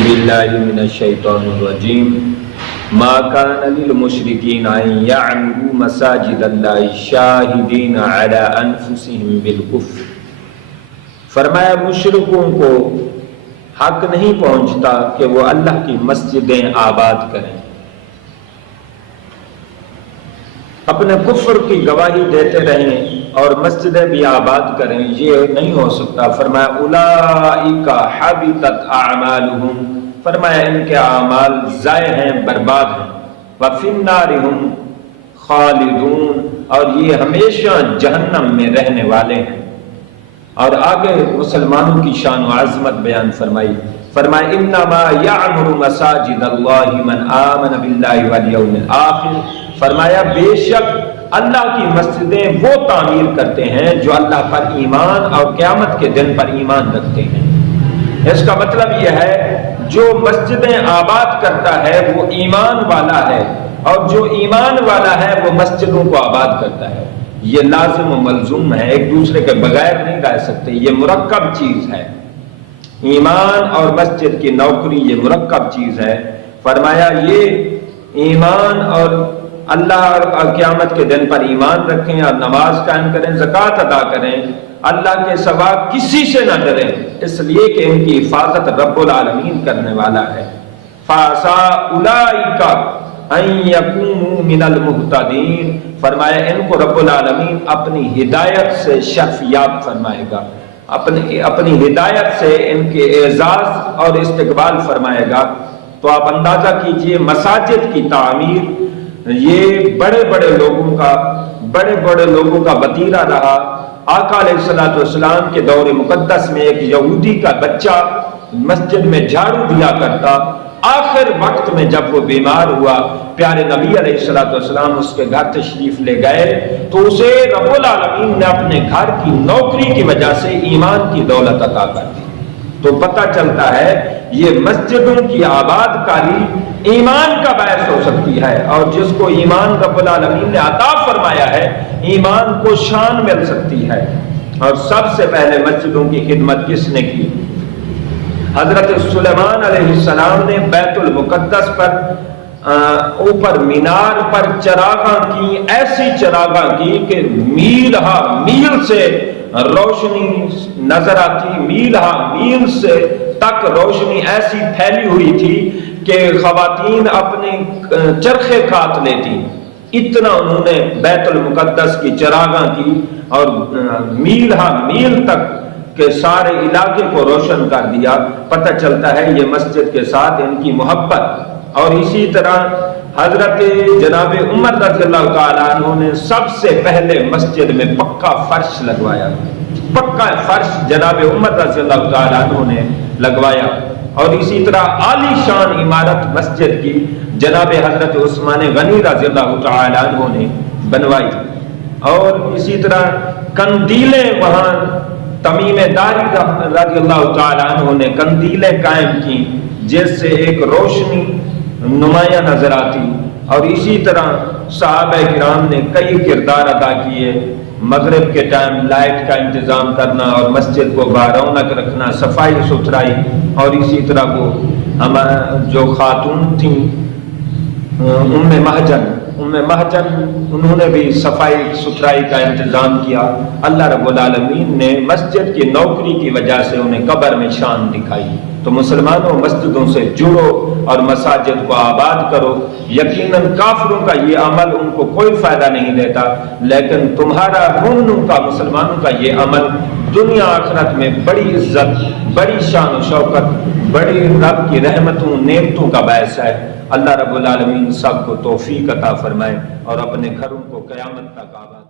باللہ من الشیطان الرجیم ما کان للمشرکین ان یعمروا مساجد اللہ شاہدین علی انفسہم بالکفر۔ فرمایا مشرکوں کو حق نہیں پہنچتا کہ وہ اللہ کی مسجدیں آباد کریں، اپنے کفر کی گواہی دیتے رہیں اور مسجدیں بھی آباد کریں، یہ نہیں ہو سکتا۔ فرمایا اولئک حبطت اعمالہم، فرمایا ان کے اعمال ضائع ہیں، برباد ہیں۔ وفی النار ہم خالدون، اور یہ ہمیشہ جہنم میں رہنے والے ہیں۔ اور آگے مسلمانوں کی شان و عظمت بیان فرمائی، فرمایا انما یعمر مساجد اللہ من آمن باللہ والیوم الآخر، فرمایا بے شک اللہ کی مسجدیں وہ تعمیر کرتے ہیں جو اللہ پر ایمان اور قیامت کے دن پر ایمان رکھتے ہیں۔ اس کا مطلب یہ ہے جو مسجدیں آباد کرتا ہے وہ ایمان والا ہے، اور جو ایمان والا ہے وہ مسجدوں کو آباد کرتا ہے۔ یہ لازم و ملزوم ہے، ایک دوسرے کے بغیر نہیں رہ سکتے، یہ مرکب چیز ہے۔ ایمان اور مسجد کی نوکری یہ مرکب چیز ہے۔ فرمایا یہ ایمان اور اللہ اور قیامت کے دن پر ایمان رکھیں اور نماز قائم کریں، زکوٰۃ ادا کریں، اللہ کے سوا کسی سے نہ ڈریں، اس لیے کہ ان کی حفاظت رب العالمین کرنے والا ہے۔ فَعَسَىٰ أُولَٰئِكَ أَن يَكُونُوا مِنَ الْمُهْتَدِينَ، فرمایا ان کو رب العالمین اپنی ہدایت سے شرف یاب فرمائے گا، اپنی ہدایت سے ان کے اعزاز اور استقبال فرمائے گا۔ تو آپ اندازہ کیجئے مساجد کی تعمیر یہ بڑے بڑے لوگوں کا وتیرہ رہا۔ آقا علیہ السلام کے دور مقدس میں ایک یہودی کا بچہ مسجد میں جھاڑو دیا کرتا، آخر وقت میں جب وہ بیمار ہوا پیارے نبی علیہ السلام اس کے گھر تشریف لے گئے تو اسے رب العالمین نے اپنے گھر کی نوکری کی وجہ سے ایمان کی دولت عطا کر دی۔ تو پتہ چلتا ہے یہ مسجدوں کی آباد کاری ایمان کا باعث ہو سکتی ہے، اور جس کو ایمان رب العالمین نے عطا فرمایا ہے ایمان کو شان مل سکتی ہے۔ اور سب سے پہلے مسجدوں کی خدمت کس نے کی؟ حضرت سلیمان علیہ السلام نے بیت المقدس پر اوپر مینار پر چراغاں کی، ایسی چراغاں کی کہ میل ہا میل سے روشنی نظر آتی، میل ہا میل سے تک روشنی ایسی پھیلی ہوئی تھی کہ خواتین اپنے چرخے کاٹ لیتی، اتنا انہوں نے بیت المقدس کی چراغاں کی، اور میل ہا میل تک کہ سارے علاقے کو روشن کر دیا۔ پتہ چلتا ہے یہ مسجد کے ساتھ ان کی محبت۔ اور اسی طرح حضرت جناب عمر رضی اللہ تعالیٰ عنہ نے سب سے پہلے مسجد میں پکا فرش لگوایا، پکا فرش جناب عمر رضی اللہ تعالیٰ عنہ نے لگوایا۔ اور اسی طرح عالی شان عمارت مسجد کی جناب حضرت عثمان غنی رضی اللہ تعالیٰ عنہ نے بنوائی۔ اور اسی طرح قندیلیں وہاں تمیم داری رضی اللہ تعالیٰ عنہ نے قندیلیں قائم کی جس سے ایک روشنی نمایاں نظر آتی۔ اور اسی طرح صحابہ کرام نے کئی کردار ادا کیے، مغرب کے ٹائم لائٹ کا انتظام کرنا اور مسجد کو بارونق رکھنا، صفائی ستھرائی۔ اور اسی طرح وہ جو خاتون تھیں ام مہجن انہوں نے بھی صفائی ستھرائی کا انتظام کیا۔ اللہ رب العالمین نے مسجد کی نوکری کی وجہ سے انہیں قبر میں شان دکھائی۔ تو مسلمانوں مسجدوں سے جڑو اور مساجد کو آباد کرو۔ یقیناً کافروں کا یہ عمل ان کو کوئی فائدہ نہیں دیتا، لیکن تمہارا مومنوں کا مسلمانوں کا یہ عمل دنیا آخرت میں بڑی عزت، بڑی شان و شوکت، بڑی رب کی رحمتوں نعمتوں کا باعث ہے۔ اللہ رب العالمین سب کو توفیق عطا فرمائے اور اپنے گھروں کو قیامت تک آباد